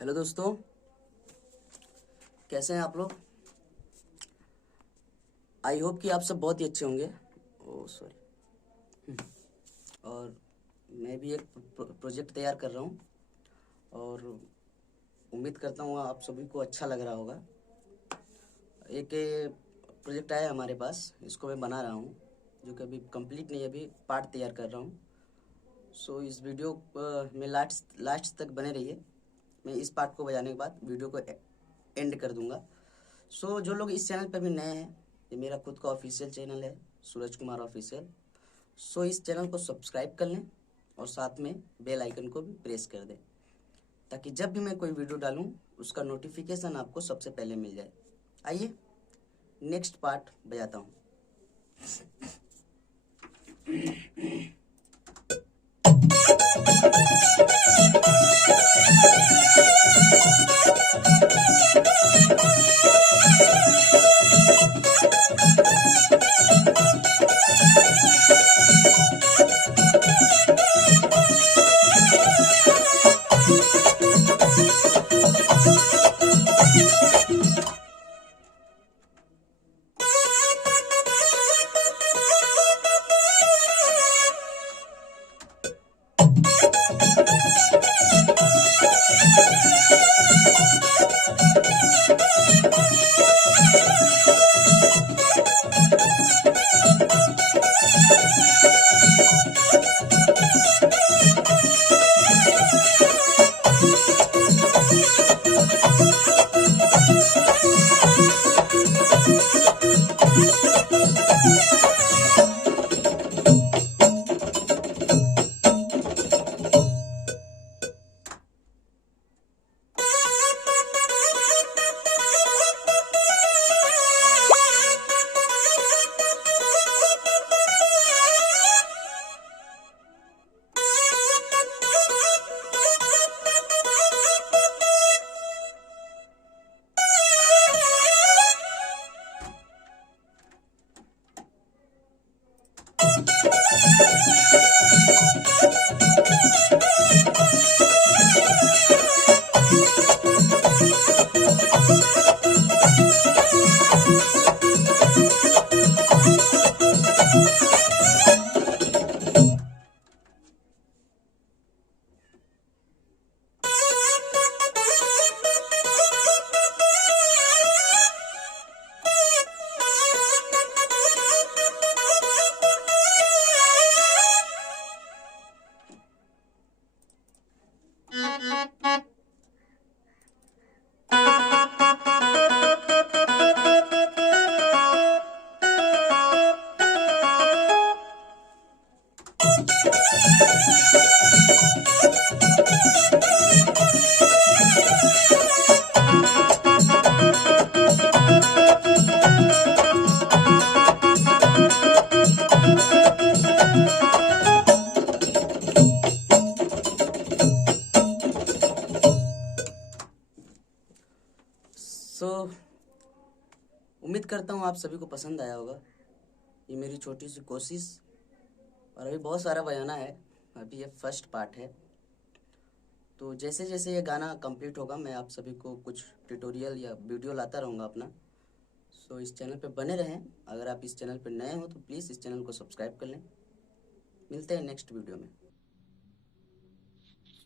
हेलो दोस्तों, कैसे हैं आप लोग। आई होप कि आप सब बहुत ही अच्छे होंगे। Oh sorry. और मैं भी एक प्रोजेक्ट तैयार कर रहा हूँ और उम्मीद करता हूँ आप सभी को अच्छा लग रहा होगा। एक प्रोजेक्ट आया हमारे पास, इसको मैं बना रहा हूँ, जो कि अभी कंप्लीट नहीं है, अभी पार्ट तैयार कर रहा हूँ। सो इस वीडियो में लास्ट तक बने रहिए। मैं इस पार्ट को बजाने के बाद वीडियो को एंड कर दूंगा। सो जो लोग इस चैनल पर भी नए हैं, ये मेरा खुद का ऑफिशियल चैनल है, सूरज कुमार ऑफिशियल। सो इस चैनल को सब्सक्राइब कर लें और साथ में बेल आइकन को भी प्रेस कर दें, ताकि जब भी मैं कोई वीडियो डालूं उसका नोटिफिकेशन आपको सबसे पहले मिल जाए। आइए नेक्स्ट पार्ट बजाता हूँ। सो उम्मीद करता हूँ आप सभी को पसंद आया होगा ये मेरी छोटी सी कोशिश। और अभी बहुत सारा बजाना है, अभी ये फर्स्ट पार्ट है। तो जैसे जैसे ये गाना कंप्लीट होगा मैं आप सभी को कुछ ट्यूटोरियल या वीडियो लाता रहूँगा अपना। सो इस चैनल पे बने रहें। अगर आप इस चैनल पे नए हो तो प्लीज़ इस चैनल को सब्सक्राइब कर लें। मिलते हैं नेक्स्ट वीडियो में।